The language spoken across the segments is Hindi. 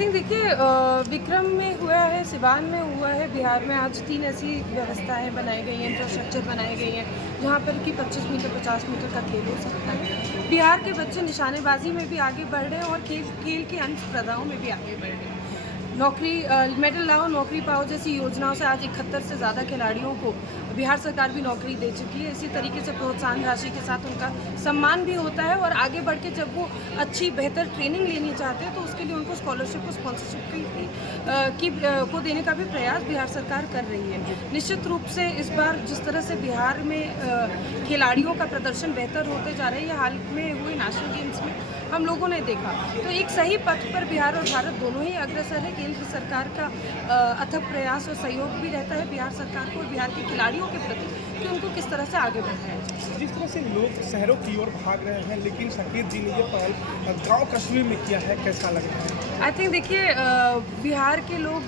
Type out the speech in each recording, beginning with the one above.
थिंक देखिए विक्रम में हुआ है, सिवान में हुआ है, बिहार में आज 3 ऐसी व्यवस्थाएं बनाई गई हैं, इंफ्रास्ट्रक्चर बनाए गए हैं जहाँ पर कि 25 मीटर 50 मीटर का खेल हो सकता है। बिहार के बच्चे निशानेबाजी में भी आगे बढ़ रहे हैं और खेल की अन्य स्पर्धाओं में भी आगे बढ़ रहे हैं। नौकरी मेडल लाओ नौकरी पाओ जैसी योजनाओं से आज 71 से ज़्यादा खिलाड़ियों को बिहार सरकार भी नौकरी दे चुकी है। इसी तरीके से प्रोत्साहन राशि के साथ उनका सम्मान भी होता है और आगे बढ़ के जब वो अच्छी बेहतर ट्रेनिंग लेनी चाहते हैं तो उसके लिए उनको स्कॉलरशिप और स्पॉन्सरशिप को देने का भी प्रयास बिहार सरकार कर रही है। निश्चित रूप से इस बार जिस तरह से बिहार में खिलाड़ियों का प्रदर्शन बेहतर होते जा रहा है, ये हाल में हुए नेशनल गेम्स में हम लोगों ने देखा, तो एक सही पथ पर बिहार और भारत दोनों ही अग्रसर है। केंद्र सरकार का अथक प्रयास और सहयोग भी रहता है बिहार सरकार को और बिहार के खिलाड़ियों के प्रति कि उनको किस तरह से आगे बढ़ाया जाए। जिस तरह से लोग शहरों की ओर भाग रहे हैं, लेकिन साकेत जी ने ये पहल गांव कस्बे में किया है, कैसा लग रहा है? आई थिंक देखिए बिहार के लोग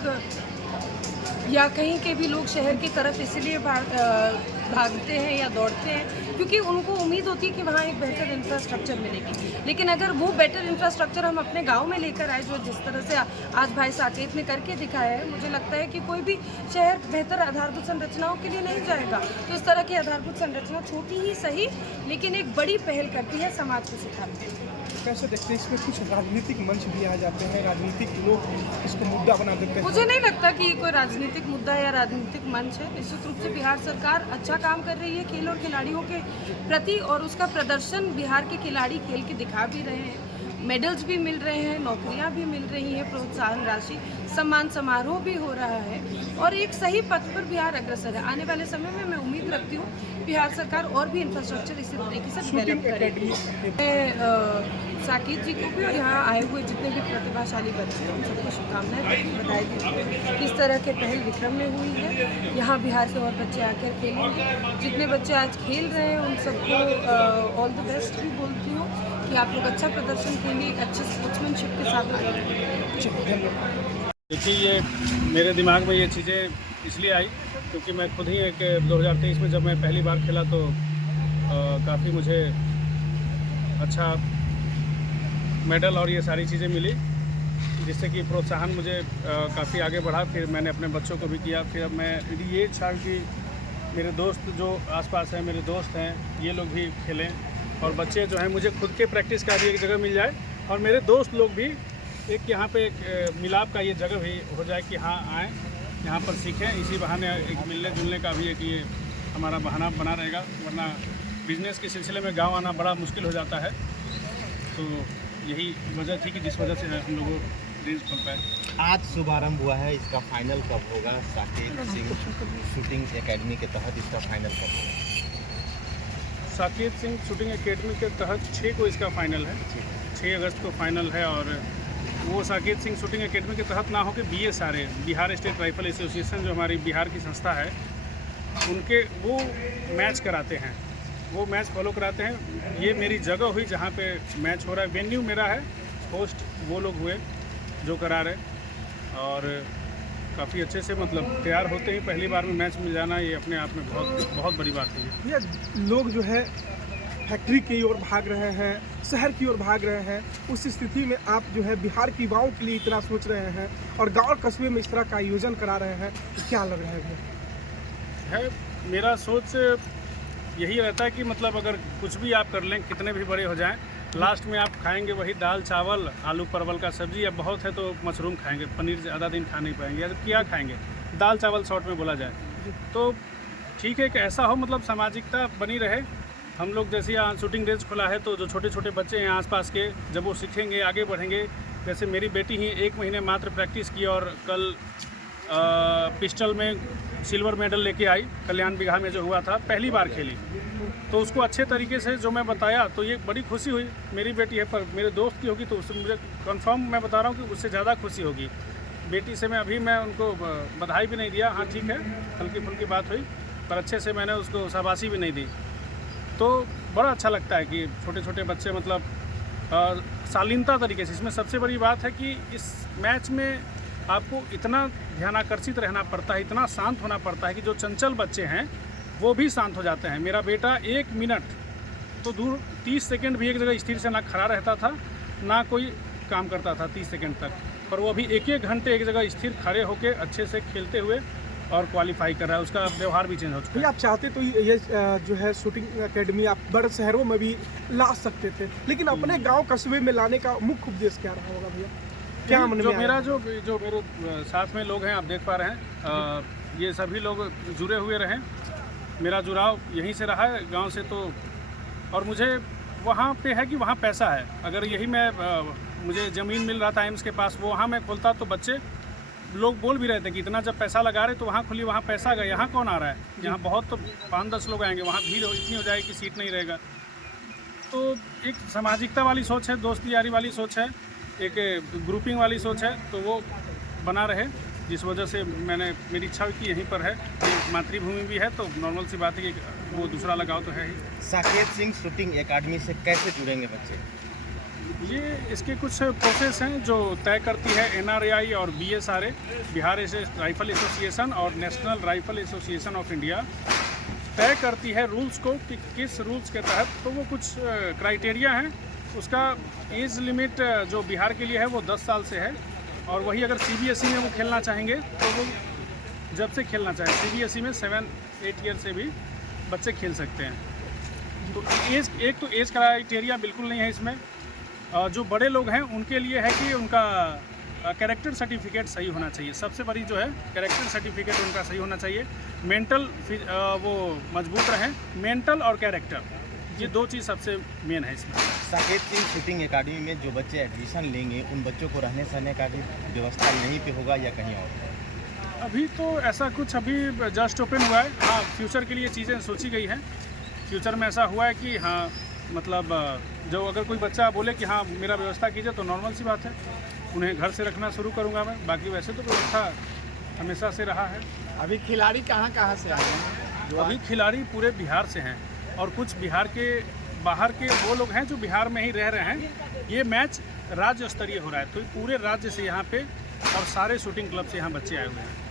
या कहीं के भी लोग शहर की तरफ इसलिए भागते हैं या दौड़ते हैं क्योंकि उनको उम्मीद होती है कि वहाँ एक बेहतर इंफ्रास्ट्रक्चर मिलेगी। लेकिन अगर वो बेटर इंफ्रास्ट्रक्चर हम अपने गांव में लेकर आए, जो जिस तरह से आज भाई साकेत ने करके दिखाया है, मुझे लगता है कि कोई भी शहर बेहतर आधारभूत संरचनाओं के लिए नहीं जाएगा। तो इस तरह की आधारभूत संरचना छोटी ही सही लेकिन एक बड़ी पहल करती है समाज को सिखाती है। कैसे देखते हैं इसमें कुछ राजनीतिक मंच भी आ जाते हैं, राजनीतिक लोग इसको मुद्दा बना देते हैं? मुझे नहीं लगता कि ये कोई राजनीतिक मुद्दा या राजनीतिक मंच है। निश्चित रूप से बिहार सरकार अच्छा काम कर रही है खेल और खिलाड़ियों के प्रति और उसका प्रदर्शन बिहार के खिलाड़ी खेल के दिखा भी रहे हैं। मेडल्स भी मिल रहे हैं, नौकरियां भी मिल रही हैं, प्रोत्साहन राशि, सम्मान समारोह भी हो रहा है और एक सही पथ पर बिहार अग्रसर है। आने वाले समय में मैं उम्मीद रखती हूँ बिहार सरकार और भी इंफ्रास्ट्रक्चर इसी तरीके से डेवलप करेगी। साकेत जी को भी और यहाँ आए हुए जितने भी प्रतिभाशाली बच्चे हैं उन सबको शुभकामनाएं बताई दी। किस तरह के पहल विक्रम में हुई है, यहाँ बिहार के और बच्चे आकर खेलेंगे। जितने बच्चे आज खेल रहे हैं उन सबको ऑल द बेस्ट भी बोलती हूँ कि आप लोग अच्छा प्रदर्शन करेंगे, एक अच्छे स्पोर्ट्समैनशिप के साथ रहेंगे। देखिए, ये मेरे दिमाग में ये चीज़ें इसलिए आई क्योंकि मैं खुद ही एक 2023 में जब मैं पहली बार खेला तो काफ़ी मुझे अच्छा मेडल और ये सारी चीज़ें मिली, जिससे कि प्रोत्साहन मुझे काफ़ी आगे बढ़ा। फिर मैंने अपने बच्चों को भी किया। फिर अब मैं ये चाह कि मेरे दोस्त जो आसपास हैं, मेरे दोस्त हैं, ये लोग भी खेलें और बच्चे जो हैं, मुझे खुद के प्रैक्टिस का भी एक जगह मिल जाए और मेरे दोस्त लोग भी एक यहाँ पे एक मिलाप का ये जगह भी हो जाए कि हाँ आएँ यहाँ पर सीखें। इसी बहाने एक मिलने जुलने का भी एक ये हमारा बहाना बना रहेगा, वरना बिजनेस के सिलसिले में गांव आना बड़ा मुश्किल हो जाता है। तो यही वजह थी कि जिस वजह से हम लोगों रेंज खोल पाए। आज शुभारंभ हुआ है, इसका फाइनल कब होगा? साकेत सिंह शूटिंग एकेडमी के तहत इसका फाइनल कब होगा? साकेत सिंह शूटिंग एकेडमी के तहत 6 को इसका फाइनल है, 6 अगस्त को फाइनल है। और वो साकेत सिंह शूटिंग एकेडमी के तहत ना हो कि BSRA Bihar state rifle association जो हमारी बिहार की संस्था है, उनके वो मैच कराते हैं, वो मैच फॉलो कराते हैं। ये मेरी जगह हुई जहाँ पे मैच हो रहा है, वेन्यू मेरा है, होस्ट वो लोग हुए जो करा रहे और काफ़ी अच्छे से मतलब तैयार होते ही पहली बार में मैच मिल जाना, ये अपने आप में बहुत बहुत बड़ी बात है। ये लोग जो है फैक्ट्री की ओर भाग रहे हैं, शहर की ओर भाग रहे हैं, उस स्थिति में आप जो है बिहार की युवाओं के लिए इतना सोच रहे हैं और गांव कस्बे में इस तरह का आयोजन करा रहे हैं, तो क्या लग रहा है? मेरा सोच यही रहता है कि मतलब अगर कुछ भी आप कर लें, कितने भी बड़े हो जाएं, लास्ट में आप खाएंगे वही दाल चावल आलू परवल का सब्जी, या बहुत है तो मशरूम खाएंगे, पनीर ज़्यादा दिन खा नहीं पाएंगे, या तो क्या खाएंगे, दाल चावल शॉर्ट में बोला जाए। तो ठीक है कि ऐसा हो, मतलब सामाजिकता बनी रहे। हम लोग जैसे यहाँ शूटिंग रेंज खुला है तो जो छोटे छोटे बच्चे हैं आसपास के, जब वो सीखेंगे आगे बढ़ेंगे। जैसे मेरी बेटी ही 1 महीने मात्र प्रैक्टिस की और कल पिस्टल में सिल्वर मेडल लेके आई, कल्याण बिघा में जो हुआ था, पहली बार खेली। तो उसको अच्छे तरीके से जो मैं बताया तो ये बड़ी खुशी हुई। मेरी बेटी है पर मेरे दोस्त की होगी तो उससे मुझे कंफर्म मैं बता रहा हूँ कि उससे ज़्यादा खुशी होगी। बेटी से मैं उनको बधाई भी नहीं दिया, हाँ ठीक है हल्की फुल्की बात हुई, पर अच्छे से मैंने उसको शाबाशी भी नहीं दी। तो बड़ा अच्छा लगता है कि छोटे छोटे बच्चे मतलब शालीनता तरीके से। इसमें सबसे बड़ी बात है कि इस मैच में आपको इतना ध्यानाकर्षित रहना पड़ता है, इतना शांत होना पड़ता है कि जो चंचल बच्चे हैं वो भी शांत हो जाते हैं। मेरा बेटा 1 मिनट तो दूर 30 सेकंड भी एक जगह स्थिर से ना खड़ा रहता था, ना कोई काम करता था 30 सेकंड तक, पर वो अभी एक एक घंटे एक जगह स्थिर खड़े होकर अच्छे से खेलते हुए और क्वालिफाई कर रहा है। उसका व्यवहार भी चेंज हो चुका भैया है। आप चाहते तो ये जो है शूटिंग एकेडमी आप बड़े शहरों में भी ला सकते थे, लेकिन अपने गांव कस्बे में लाने का मुख्य उद्देश्य क्या रहा होगा भैया? क्या मन में जो आया? मेरा जो मेरे साथ में लोग हैं, आप देख पा रहे हैं, ये सभी लोग जुड़े हुए रहे। मेरा जुड़ाव यहीं से रहा है गांव से, तो और मुझे वहाँ पे है कि वहाँ पैसा है। अगर यही मुझे ज़मीन मिल रहा था एम्स के पास, वो वहाँ मैं खोलता तो बच्चे लोग बोल भी रहे थे कि इतना जब पैसा लगा रहे तो वहाँ खुली, वहाँ पैसा गया, यहाँ कौन आ रहा है? यहाँ बहुत तो 5-10 लोग आएंगे, वहाँ भीड़ इतनी हो जाएगी कि सीट नहीं रहेगा। तो एक सामाजिकता वाली सोच है, दोस्ती यारी वाली सोच है, एक ग्रुपिंग वाली सोच है, तो वो बना रहे, जिस वजह से मेरी इच्छा हुई कि यहीं पर है, ये मातृभूमि भी है, तो नॉर्मल सी बात है कि वो दूसरा लगाव तो है ही। साकेत सिंह शूटिंग एकेडमी से कैसे जुड़ेंगे बच्चे? ये इसके कुछ प्रोसेस हैं जो तय करती है NRAI और BSRA, बिहार राइफल एसोसिएशन और national rifle association of India, तय करती है रूल्स को कि किस रूल्स के तहत। तो वो कुछ क्राइटेरिया हैं। उसका एज लिमिट जो बिहार के लिए है वो 10 साल से है, और वही अगर CBSE में वो खेलना चाहेंगे तो वो जब से खेलना चाहे, CBSE में 7-8 ईयर से भी बच्चे खेल सकते हैं। तो एज क्राइटेरिया बिल्कुल नहीं है इसमें। जो बड़े लोग हैं उनके लिए है कि उनका कैरेक्टर सर्टिफिकेट सही होना चाहिए। सबसे बड़ी जो है कैरेक्टर सर्टिफिकेट उनका सही होना चाहिए। मेंटल वो मजबूत रहें, मेंटल और कैरेक्टर, ये 2 चीज़ सबसे मेन है इसमें। साकेत सिंह शूटिंग एकेडमी में जो बच्चे एडमिशन लेंगे उन बच्चों को रहने सहने का भी व्यवस्था यहीं पे होगा या कहीं और? अभी तो ऐसा कुछ अभी जस्ट ओपन हुआ है। हाँ, फ्यूचर के लिए चीज़ें सोची गई हैं। फ्यूचर में ऐसा हुआ है कि हाँ, मतलब जो अगर कोई बच्चा बोले कि हाँ मेरा व्यवस्था कीजिए, तो नॉर्मल सी बात है, उन्हें घर से रखना शुरू करूँगा मैं। बाकी वैसे तो व्यवस्था हमेशा से रहा है। अभी खिलाड़ी कहाँ से आ रहे हैं? अभी खिलाड़ी पूरे बिहार से हैं, और कुछ बिहार के बाहर के वो लोग हैं जो बिहार में ही रह रहे हैं। ये मैच राज्य स्तरीय हो रहा है, तो पूरे राज्य से यहाँ पे और सारे शूटिंग क्लब से यहाँ बच्चे आए हुए हैं।